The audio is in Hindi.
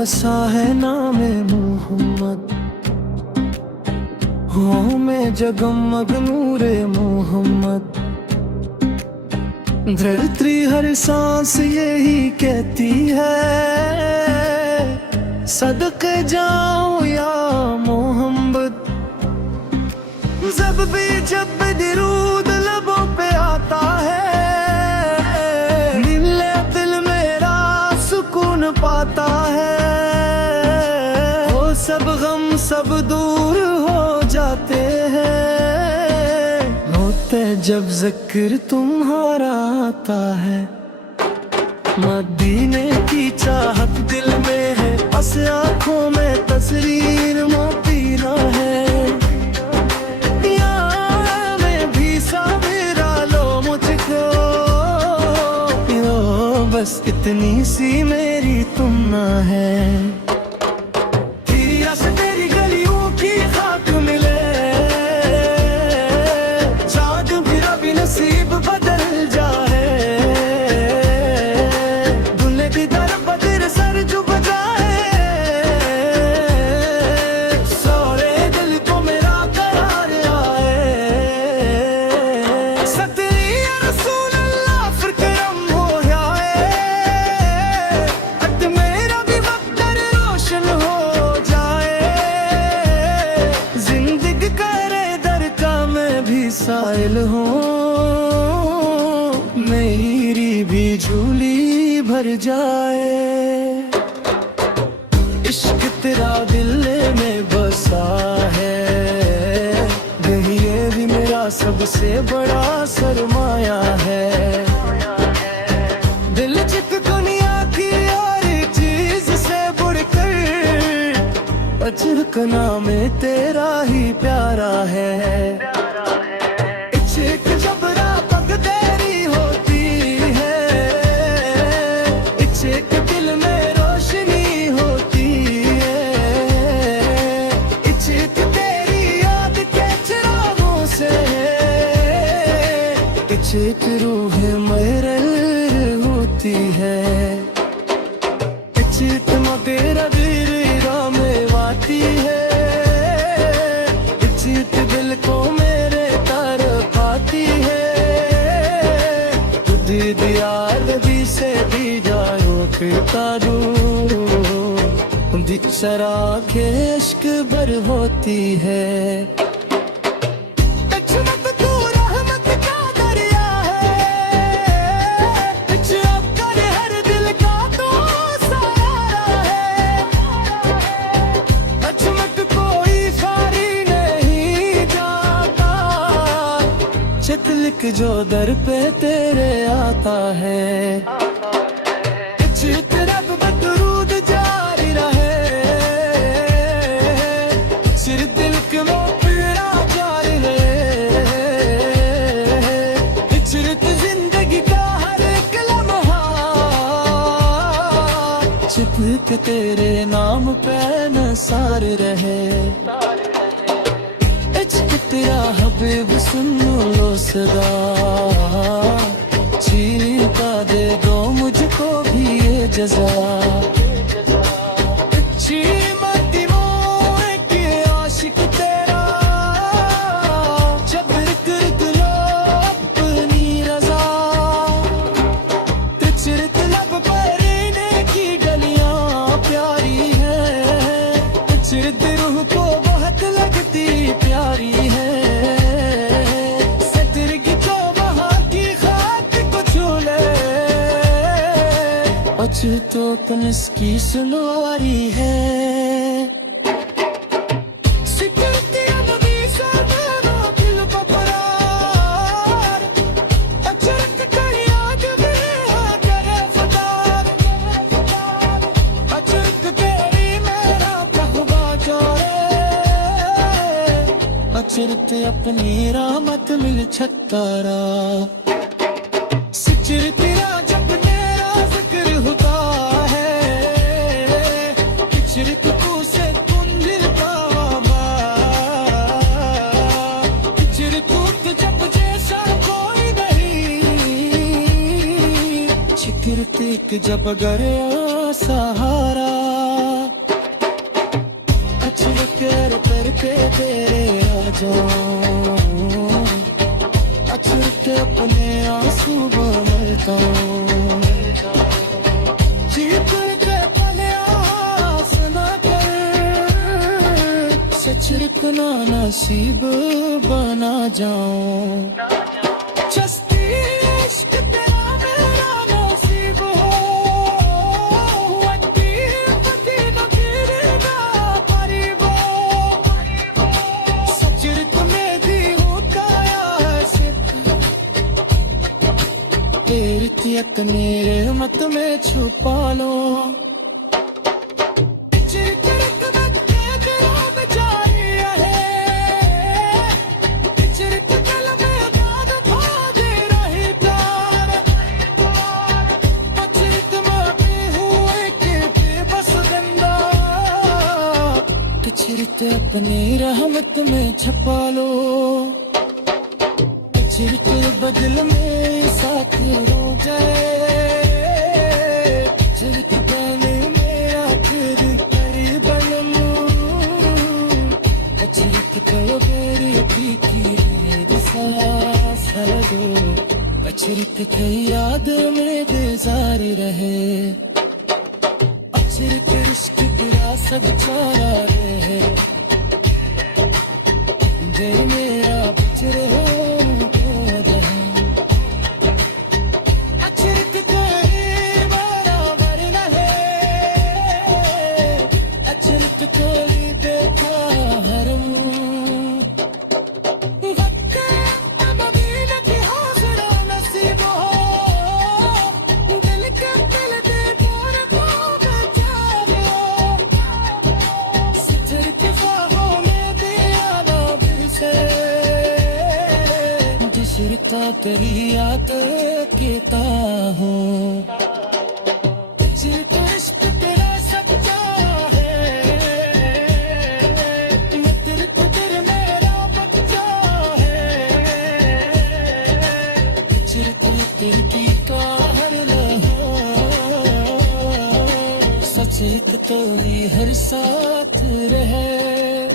बसा है नाम मोहम्मद, हो में जगमग नूरे मोहम्मद। धरती हर सांस यही कहती है, सदके जाऊं या मोहम्मद। जब भी दिरूद लबों पे आता है, दिल मेरा सुकून पाता है। वो सब गम सब दूर हो जाते हैं, होते जब जिक्र तुम्हारा आता है। मदीने की चाहत दिल में है, बस आँखों में तस्वीर मोती ना है। बस इतनी सी मेरी तुम ना है। तेरी आस तेरी गलियों की खाक मिले, शायद मेरा भी नसीब बदल जाए। दुल्हे की दर बदर सर जो बजाए, सोरे दिल को मेरा करार आए। सतरी रसूल अल्लाह फिर करम हो जाए, साइल हो मेरी भी झूली भर जाए। इश्क तेरा दिल में बसा है, ये भी मेरा सबसे बड़ा सरमाया है। दिल चित दुनिया की हर चीज से बढ़कर, अचरकना में तेरा ही प्यारा है। जब रात तेरी होती है, एक दिल में रोशनी होती है। एक तेरी याद के चिरागों से, एक रूह महरल होती है। एक मगेरा वीरा में वाती है, एक दिल को मेरे तरफ आती है। दी से दी जाओ फिरता दूर, दिक्षरा के इश्क भर होती है। चितलिक जो दर पे तेरे आता है, तरफ बदरूद जारी रहे। सिर दिल के वो पीड़ा जारी रहे। चिरत जिंदगी का हर एक लम्हा, चितलिक तेरे नाम पे नसार रहे। तेरा हबीब सुन लो सदा, चीता दे दो मुझको भी ये जजा। मती मोए के आशिक तेरा, जब कर लो अपनी रजा। चिरत लब परीने की डलियां प्यारी है, चिरत रूह को बहुत लगती प्यारी है। तो कनस की सुनवारी है। अचरत अपनी रामत मिल छतारा, सिचर तेरा जब तेरा जिक्र होता है। चिरक को से कुंदिल बाबा, चिरक जब जैसा कोई नहीं। छिकर तेक जब गया सहारा, पे तेरे आ जाऊं, अचर के अपने आंसू बहता हूँ। जीत के पले आस न कर, सचरकना नसीब बना जाऊं। चस्ती इश्क तेरा मेरा नसीब हो, वट्टी पति न गिरना करीब हो। सचरक में भी होता है तेरी तियक मेरे मत में छुपा लो। चिरते अपनी रहमत में छपा लो। चिरते बदल में साथ रो जाए, चिरते गाने मेरा फिर करीब चिरते कहो मेरी फीकी सांस दो, चिरते के याद में बेजारी रहे। चिरते इश्क तेरा सब चारा रहे, दे मेरा बिछड़ हो अचिरत कोई बराबर न है, अचिरत कोई देखा हरम। मदीना की हाज़िरा नसीब हो, दिल के दिल दे तोर को बचा लो। सचर के बाहों में दिया ना दिल से, जिसरता तेरी याद कहता हूँ। चिरता इश्क तेरा सच्चा है, मैं तेरे को तेरे मेरा बच्चा है। चिरता दिल की का हर लम्हा, सच एक तो ही हर साथ रहे।